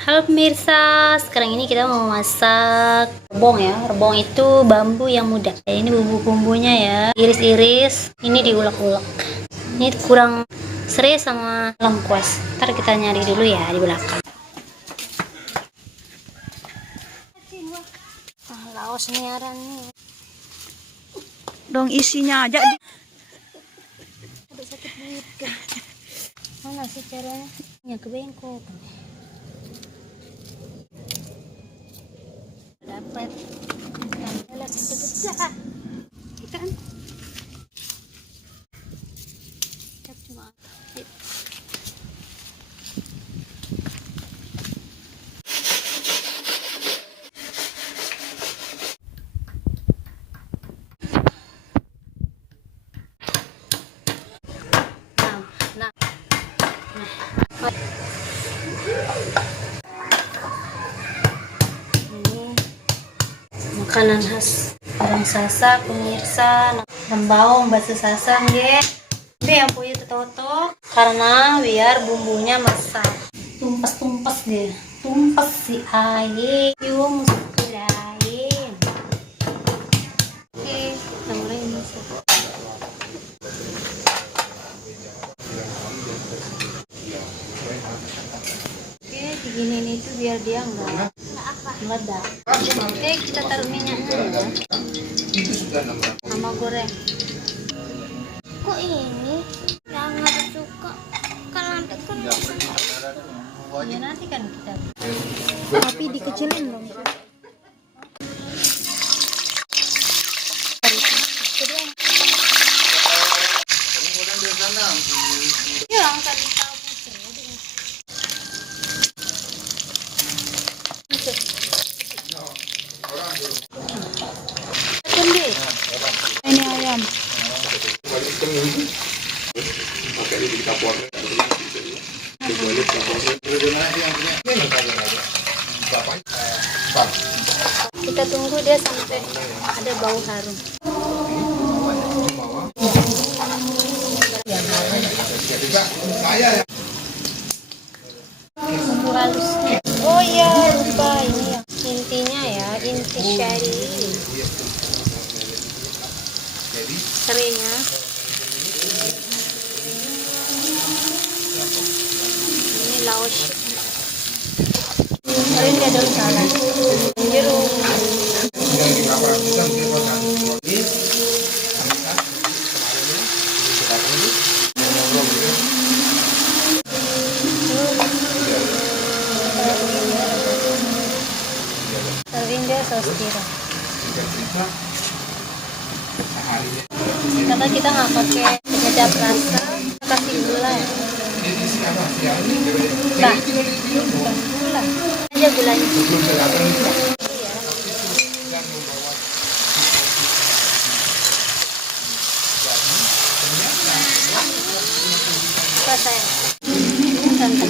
Halo pemirsa, sekarang ini kita mau masak rebong ya. Rebong itu bambu yang muda. Ini bumbu-bumbunya ya, iris-iris, ini diulek-ulek. Ini kurang serai sama lengkuas. Ntar kita nyari dulu ya di belakang. Laos niaran nih. Dong isinya aja Aduh sakit duit kan. Mana sih caranya? Ya ke bengkok. Dapat lihat besar ikan cuma nah ini makanan khas orang Sasak pemirsa, rembau bakso Sasak nggih. Ini yang punya toto karena biar bumbunya masak. Tumpas deh. Tumpas si air. Yuk masuk lain. Oke, kita mulai masak. Oke, diginiin itu biar dia enggak meledak. Oke, kita taruh minyaknya ya. Sama goreng. Kok ini sangat suka kan nanti kan Ya nanti kan kita. tapi dikecilin dong. Ya, tadi tahu puter. Ini ayam. Kita tunggu dia sampai ada bau harum. Bumbu halusnya. Oh iya, lupa ini ya. Intinya ya, inti syari. Serainya. Ini laos. Serai dia daun salam. Jeruk. Taruhin dia saus tiram. Karena kita nggak pakai penyedap rasa, kita kasih gula ya. Nah, bukan gula, aja gulanya. Iya. Apa sayang? Santan.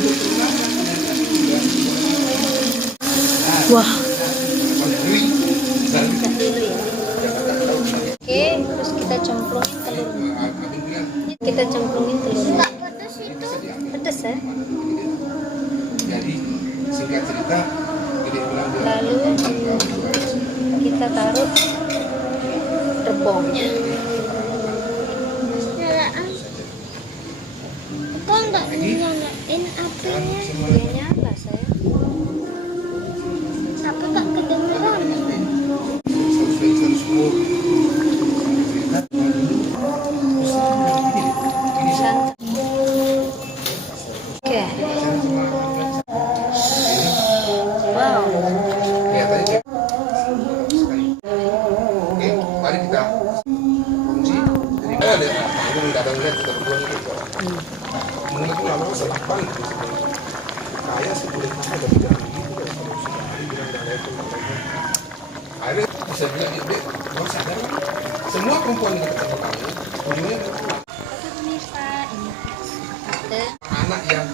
Wah, Ikat dulu ya. Oke, terus kita cemplungin telurnya. Kita cemplungin telurnya. pedas itu Pedas ya. Jadi singkat cerita gede bilang Lalu kita taruh rebongnya. nyalakan kok nggak nyalain apinya Dia nyala saya. tapi nggak kedengeran Santan. Oke. Wow. lihat aja. Oke, mari kita fungsi. Jadi ada apa? Datang lihat kita berdua nih. Mungkin itu lama selang balik. Saya sih boleh makan tapi jangan gitu kan. Kalau sudah hari bilang udah level. Akhirnya bisa bilang dia, gua sadar kan? Semua perempuan yang ketemu kamu, ujungnya pulang. Oke pemirsa, ini ada Anak yang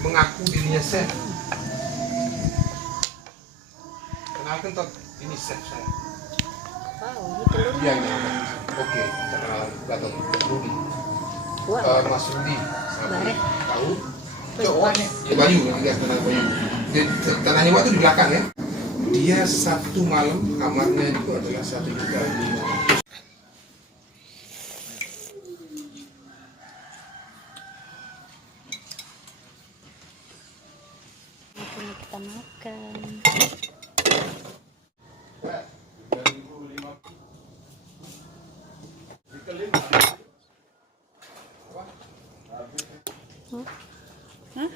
mengaku dirinya chef. Kenalkan Tot, ini chef saya. wow, ini telurnya. Dia yang nama. Oke, saya kenal Gatot Rudi. Wow. Mas Rudi, Barek. tahu Cowok ya Bayu yang tinggal tanah Bayu. Tanahnya waktu di belakang ya. Dia satu malam kamarnya itu adalah 1.500.000. Waktunya kita makan. Hah?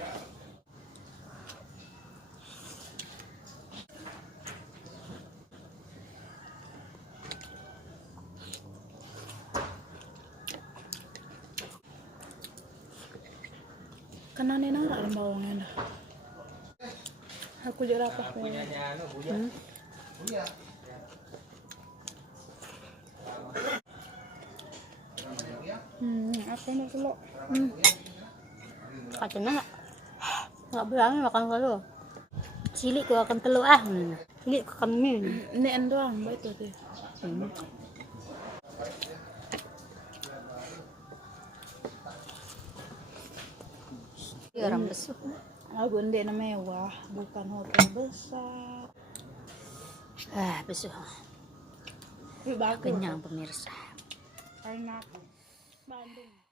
Kanane nara ang bawangnya dah. Aku juga apa? Apa ini dulu? Katanya nggak berani makan telur. Cilik gua akan telur ah. Cilik akan mie. Ini doang, baik tuh. Orang besuh. Aku ini mewah, bukan hotel besar. Besuh. Bagus. Kenyang pemirsa. Enak. Bandung.